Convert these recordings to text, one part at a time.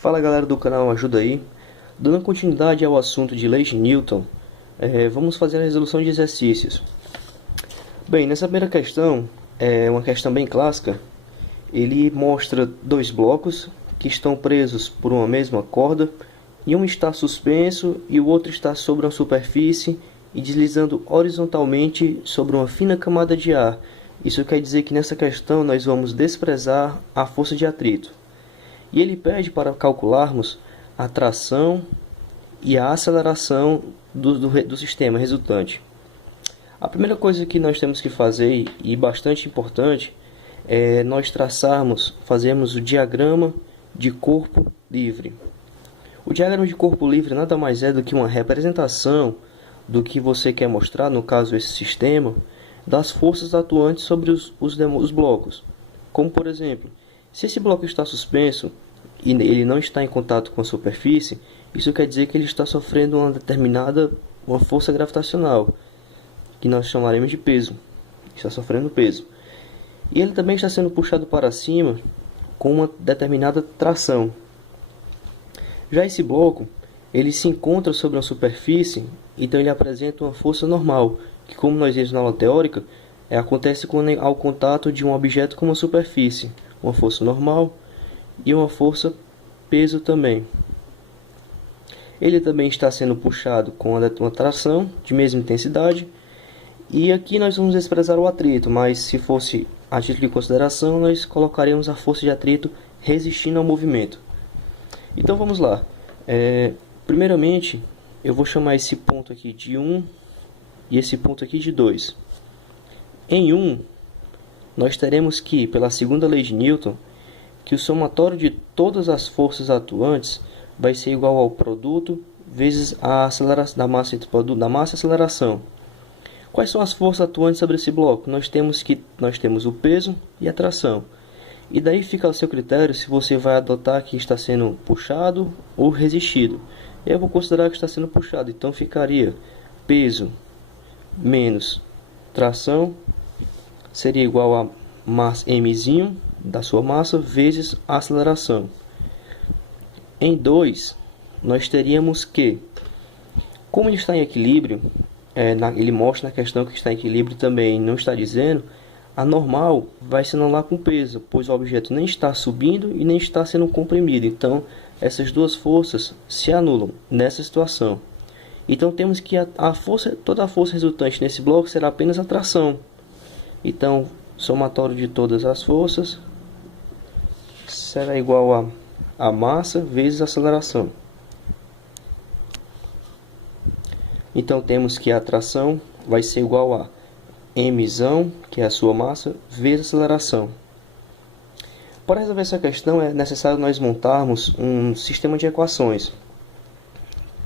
Fala galera do canal Ajuda Aí. Dando continuidade ao assunto de leis de Newton, vamos fazer a resolução de exercícios. Bem, nessa primeira questão, é uma questão bem clássica. Ele mostra dois blocos que estão presos por uma mesma corda, e um está suspenso e o outro está sobre uma superfície e deslizando horizontalmente sobre uma fina camada de ar. Isso quer dizer que nessa questão nós vamos desprezar a força de atrito. E ele pede para calcularmos a tração e a aceleração do sistema resultante. A primeira coisa que nós temos que fazer, e bastante importante, é nós fazermos o diagrama de corpo livre. O diagrama de corpo livre nada mais é do que uma representação do que você quer mostrar, no caso esse sistema, das forças atuantes sobre os blocos. Como por exemplo, se esse bloco está suspenso e ele não está em contato com a superfície, isso quer dizer que ele está sofrendo uma força gravitacional, que nós chamaremos de peso. Está sofrendo peso. E ele também está sendo puxado para cima com uma determinada tração. Já esse bloco, ele se encontra sobre uma superfície, então ele apresenta uma força normal, que como nós vimos na aula teórica, acontece ao contato de um objeto com uma superfície, uma força normal e uma força peso também. Ele também está sendo puxado com uma tração de mesma intensidade, e aqui nós vamos expressar o atrito, mas se fosse a título de consideração, nós colocaríamos a força de atrito resistindo ao movimento. Então vamos lá. Primeiramente, eu vou chamar esse ponto aqui de 1 e esse ponto aqui de 2. Em 1, nós teremos que, pela segunda lei de Newton, que o somatório de todas as forças atuantes vai ser igual ao produto vezes a aceleração da massa entre produto da massa e aceleração. Quais são as forças atuantes sobre esse bloco? Nós temos o peso e a tração. E daí fica ao seu critério se você vai adotar que está sendo puxado ou resistido. Eu vou considerar que está sendo puxado, então ficaria peso menos tração seria igual a mzinho da sua massa vezes a aceleração. Em 2, nós teríamos que, como ele está em equilíbrio, ele mostra na questão que está em equilíbrio também, não está dizendo, a normal vai se anular com peso, pois o objeto nem está subindo e nem está sendo comprimido. Então, essas duas forças se anulam nessa situação. Então, temos que toda a força resultante nesse bloco será apenas a tração. Então, somatório de todas as forças será igual a massa vezes a aceleração. Então, temos que a tração vai ser igual a mzão, que é a sua massa, vezes a aceleração. Para resolver essa questão, é necessário nós montarmos um sistema de equações,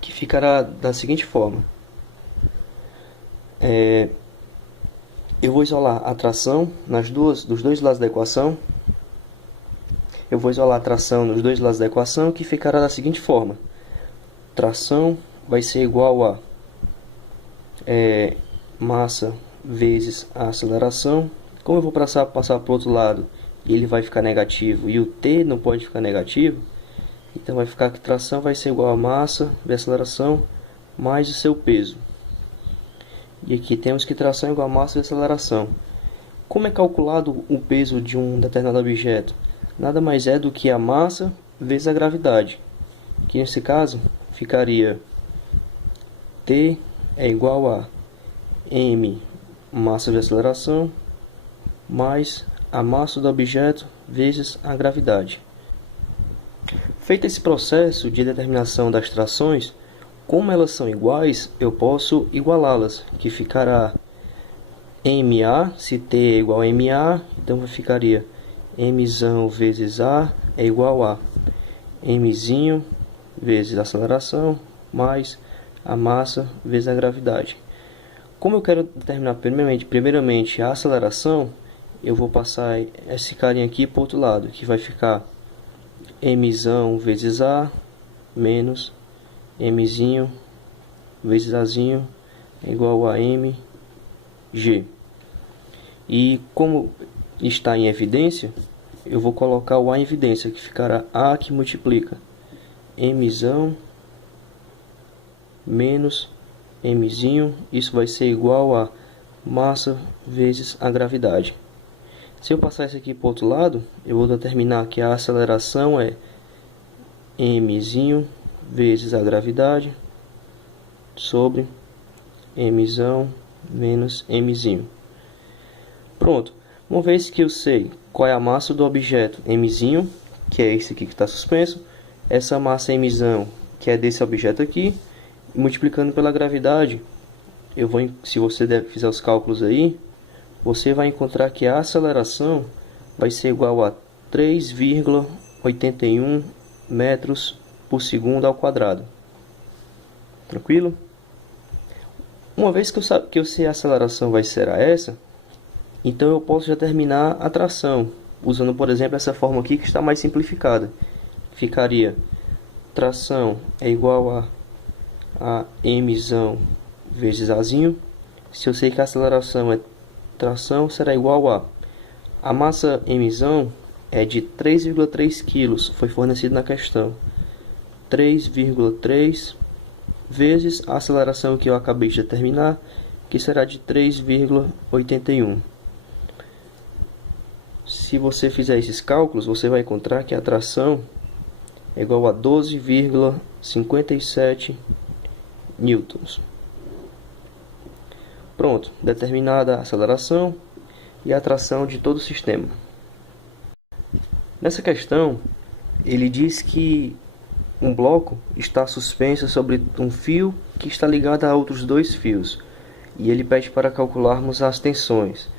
que ficará da seguinte forma. Eu vou isolar a tração dos dois lados da equação. Eu vou isolar a tração nos dois lados da equação, que ficará da seguinte forma. Tração vai ser igual a massa vezes a aceleração. Como eu vou passar para o outro lado, ele vai ficar negativo e o t não pode ficar negativo, então vai ficar que tração vai ser igual a massa vezes aceleração mais o seu peso. E aqui temos que tração é igual a massa vezes aceleração. Como é calculado o peso de um determinado objeto? Nada mais é do que a massa vezes a gravidade, que nesse caso ficaria T é igual a m massa vezes aceleração mais a massa do objeto vezes a gravidade. Feito esse processo de determinação das trações, como elas são iguais, eu posso igualá-las, que ficará ma, se t é igual a ma, então ficaria mzão vezes a é igual a mzinho vezes a aceleração mais a massa vezes a gravidade. Como eu quero determinar primeiramente a aceleração, eu vou passar esse carinha aqui para o outro lado, que vai ficar mzão vezes a menos mzinho vezes azinho é igual a mg. E como está em evidência, eu vou colocar o A em evidência, que ficará A que multiplica Mzão menos Mzinho, isso vai ser igual a massa vezes a gravidade. Se eu passar isso aqui para o outro lado, eu vou determinar que a aceleração é Mzinho vezes a gravidade sobre Mzão menos Mzinho. Pronto. Uma vez que eu sei qual é a massa do objeto Mzinho, que é esse aqui que está suspenso, essa massa Mzão, que é desse objeto aqui, multiplicando pela gravidade, se você fizer os cálculos aí, você vai encontrar que a aceleração vai ser igual a 3,81 metros por segundo ao quadrado. Tranquilo? Uma vez que eu sei a aceleração vai ser essa, então eu posso determinar a tração, usando, por exemplo, essa forma aqui que está mais simplificada. Ficaria tração é igual a Mzão vezes Azinho. Se eu sei que a aceleração é tração, será igual a massa Mzão é de 3,3 kg, foi fornecido na questão. 3,3 vezes a aceleração que eu acabei de determinar, que será de 3,81. Se você fizer esses cálculos, você vai encontrar que a tração é igual a 12,57 newtons. Pronto, determinada a aceleração e a tração de todo o sistema. Nessa questão, ele diz que um bloco está suspenso sobre um fio que está ligado a outros dois fios. E ele pede para calcularmos as tensões.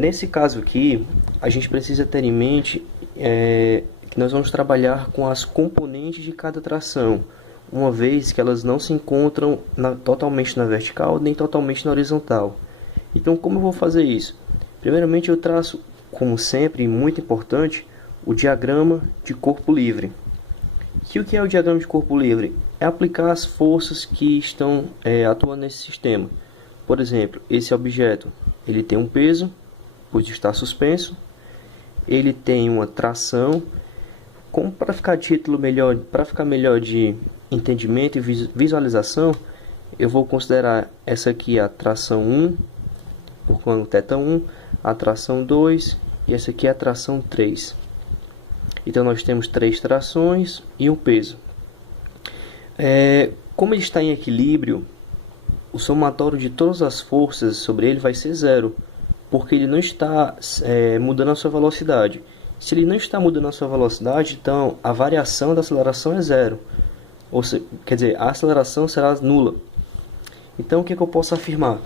Nesse caso aqui, a gente precisa ter em mente que nós vamos trabalhar com as componentes de cada tração, uma vez que elas não se encontram totalmente na vertical nem totalmente na horizontal. Então, como eu vou fazer isso? Primeiramente, eu traço, como sempre, muito importante, o diagrama de corpo livre. E o que é o diagrama de corpo livre? É aplicar as forças que estão atuando nesse sistema. Por exemplo, esse objeto ele tem um peso, pois está suspenso. Ele tem uma tração. Como para ficar melhor de entendimento e visualização, eu vou considerar essa aqui a tração 1, por ângulo θ1, a tração 2 e essa aqui é a tração 3. Então nós temos 3 trações e um peso. Como ele está em equilíbrio, o somatório de todas as forças sobre ele vai ser zero, porque ele não está mudando a sua velocidade. Se ele não está mudando a sua velocidade, então a variação da aceleração é zero. Quer dizer, a aceleração será nula. Então o que eu posso afirmar?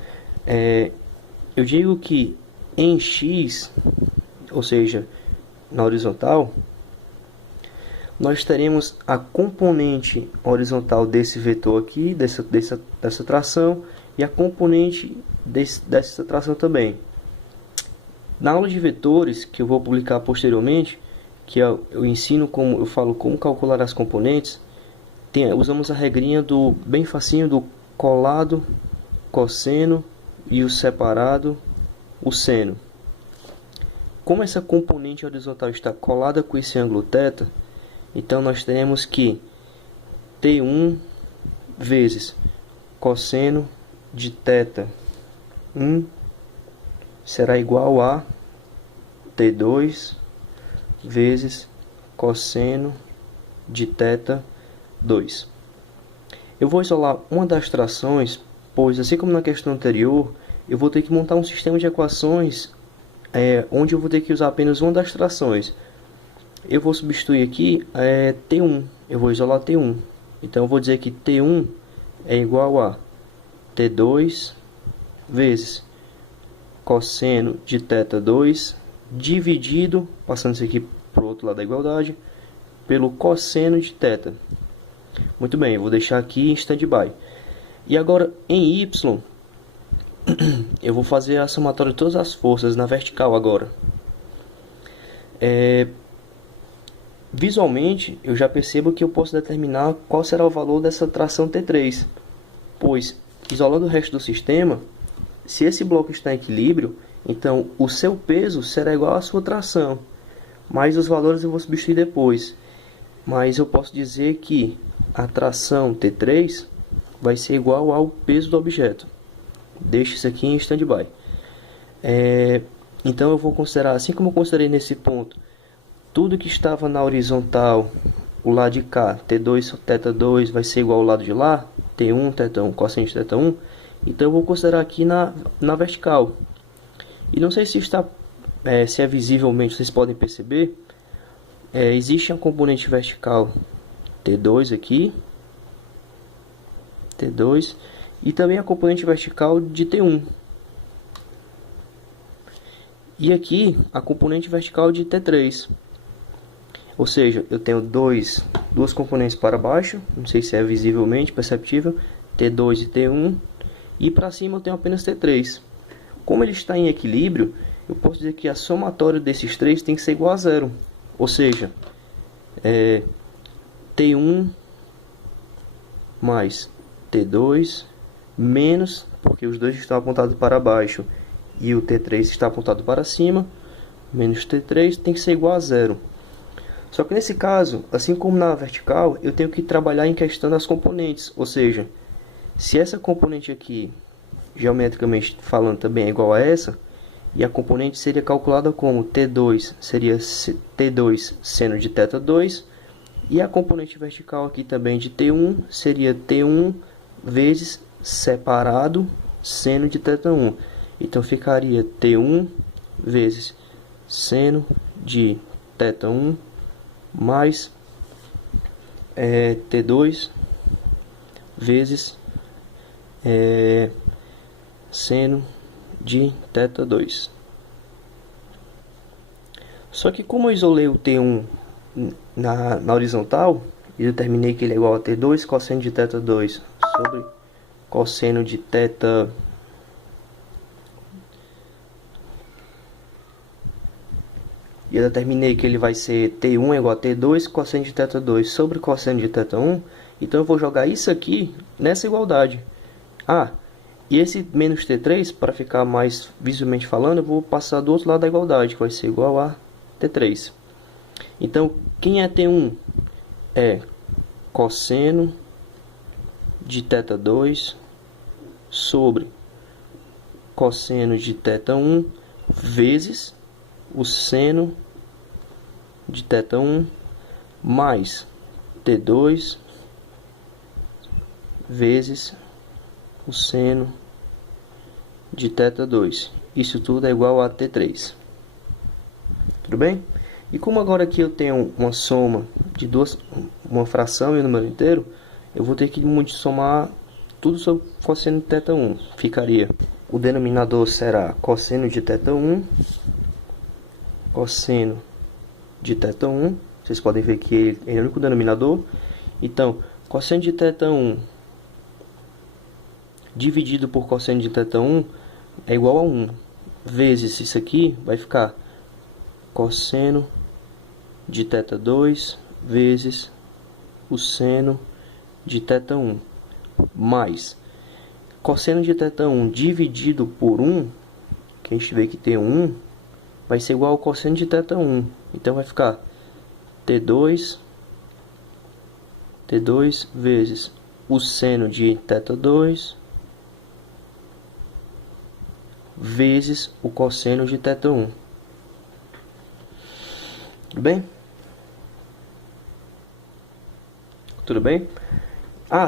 Eu digo que em x, ou seja, na horizontal, nós teremos a componente horizontal desse vetor aqui, dessa tração, e a componente dessa tração também. Na aula de vetores, que eu vou publicar posteriormente, que eu falo como calcular as componentes, usamos a regrinha bem facinho do colado, cosseno, e o separado, o seno. Como essa componente horizontal está colada com esse ângulo θ, então nós teremos que T1 vezes cosseno de θ1 será igual a T2 vezes cosseno de θ2. Eu vou isolar uma das trações, pois assim como na questão anterior, eu vou ter que montar um sistema de equações onde eu vou ter que usar apenas uma das trações. Eu vou substituir aqui T1, eu vou isolar T1. Então eu vou dizer que T1 é igual a T2 vezes cosseno de θ2 dividido, passando isso aqui para o outro lado da igualdade, pelo cosseno de θ. Muito bem, eu vou deixar aqui em stand-by. E agora em Y, eu vou fazer a somatória de todas as forças na vertical agora. Visualmente, eu já percebo que eu posso determinar qual será o valor dessa tração T3, pois, isolando o resto do sistema, se esse bloco está em equilíbrio, então o seu peso será igual à sua tração, mas os valores eu vou substituir depois. mas eu posso dizer que a tração T3 vai ser igual ao peso do objeto. Deixo isso aqui em stand-by. Então eu vou considerar, assim como eu considerei nesse ponto, tudo que estava na horizontal, o lado de cá, T2, θ2 vai ser igual ao lado de lá, T1, θ1, cosseno de θ1. Então eu vou considerar aqui na vertical. E não sei se está, se é visivelmente, vocês podem perceber, existe a componente vertical T2 aqui, T2, e também a componente vertical de T1. E aqui a componente vertical de T3. Ou seja, eu tenho duas componentes para baixo, não sei se é visivelmente perceptível, T2 e T1, e para cima eu tenho apenas T3. Como ele está em equilíbrio, eu posso dizer que a somatória desses três tem que ser igual a zero. Ou seja, T1 mais T2 menos, porque os dois estão apontados para baixo e o T3 está apontado para cima, menos T3 tem que ser igual a zero. Só que nesse caso, assim como na vertical, eu tenho que trabalhar em questão das componentes. Ou seja, se essa componente aqui, geometricamente falando, também é igual a essa, e a componente seria calculada como T2 seria T2 seno de θ2, e a componente vertical aqui também de T1 seria T1 vezes separado seno de θ1. Então ficaria T1 vezes seno de θ1 mais T2 vezes seno de θ2. Só que como eu isolei o T1 na horizontal e determinei que ele é igual a T2 cosseno de θ2 sobre cosseno de θ, e eu determinei que ele vai ser T1 igual a T2 cosseno de θ2 sobre cosseno de θ1, então eu vou jogar isso aqui nessa igualdade. E esse menos T3, para ficar mais visualmente falando, eu vou passar do outro lado da igualdade, que vai ser igual a T3. Então, quem é T1? É cosseno de θ2 sobre cosseno de θ1 vezes o seno de θ1 mais T2 vezes o seno de θ2. Isso tudo é igual a T3. Tudo bem? E como agora aqui eu tenho uma soma de uma fração e um número inteiro, eu vou ter que somar tudo sobre cosseno de θ1. Ficaria, o denominador será cosseno de θ1, cosseno de θ1. Vocês podem ver que ele é o único denominador. Então, cosseno de θ1 dividido por cosseno de θ1 é igual a 1, vezes isso aqui vai ficar cosseno de θ2 vezes o seno de θ1 mais cosseno de θ1 dividido por 1, que a gente vê que tem 1, vai ser igual ao cosseno de θ1. Então vai ficar T2 vezes o seno de θ2 vezes o cosseno de θ1. Tudo bem? Tudo bem?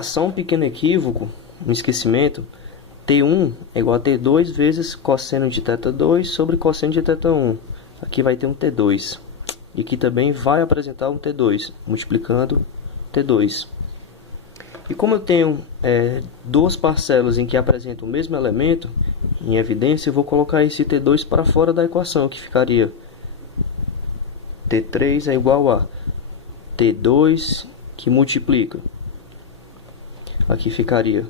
Só um pequeno equívoco, um esquecimento. T1 é igual a T2 vezes cosseno de θ2 sobre cosseno de θ1. Aqui vai ter um T2. E aqui também vai apresentar um T2, multiplicando T2. E como eu tenho duas parcelas em que apresentam o mesmo elemento, em evidência, eu vou colocar esse T2 para fora da equação, que ficaria T3 é igual a T2 que multiplica. Aqui ficaria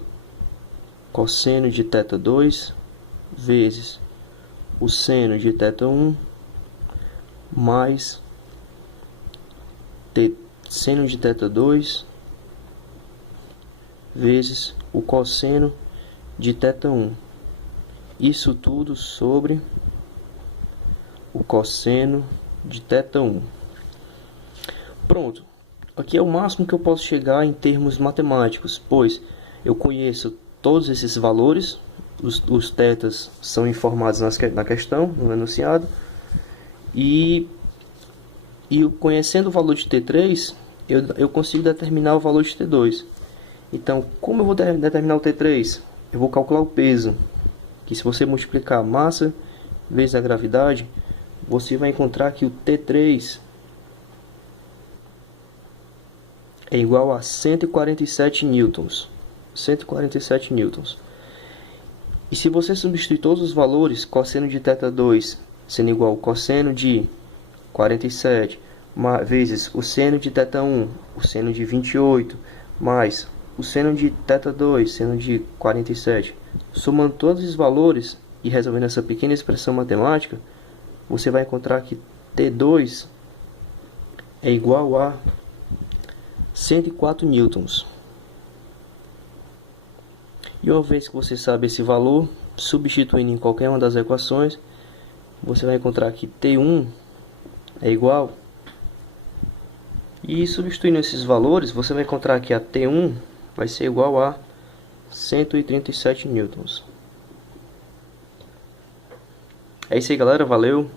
cosseno de θ2 vezes o seno de θ1 mais seno de θ2 vezes o cosseno de θ1. Isso tudo sobre o cosseno de θ1. Pronto. Aqui é o máximo que eu posso chegar em termos matemáticos, pois eu conheço todos esses valores, os tetas são informados na questão, no enunciado, e conhecendo o valor de T3, eu consigo determinar o valor de T2. Então, como eu vou determinar o T3? Eu vou calcular o peso, que se você multiplicar a massa vezes a gravidade, você vai encontrar que o T3 é igual a 147 newtons. 147 newtons. E se você substituir todos os valores, cosseno de θ2 sendo igual ao cosseno de 47, vezes o seno de θ1, o seno de 28, mais o seno de θ2, seno de 47, somando todos os valores e resolvendo essa pequena expressão matemática, você vai encontrar que T2 é igual a 104 newtons. E uma vez que você sabe esse valor, substituindo em qualquer uma das equações, você vai encontrar que T1 é igual. E substituindo esses valores, você vai encontrar que a T1 vai ser igual a 137 newtons. É isso aí, galera. Valeu!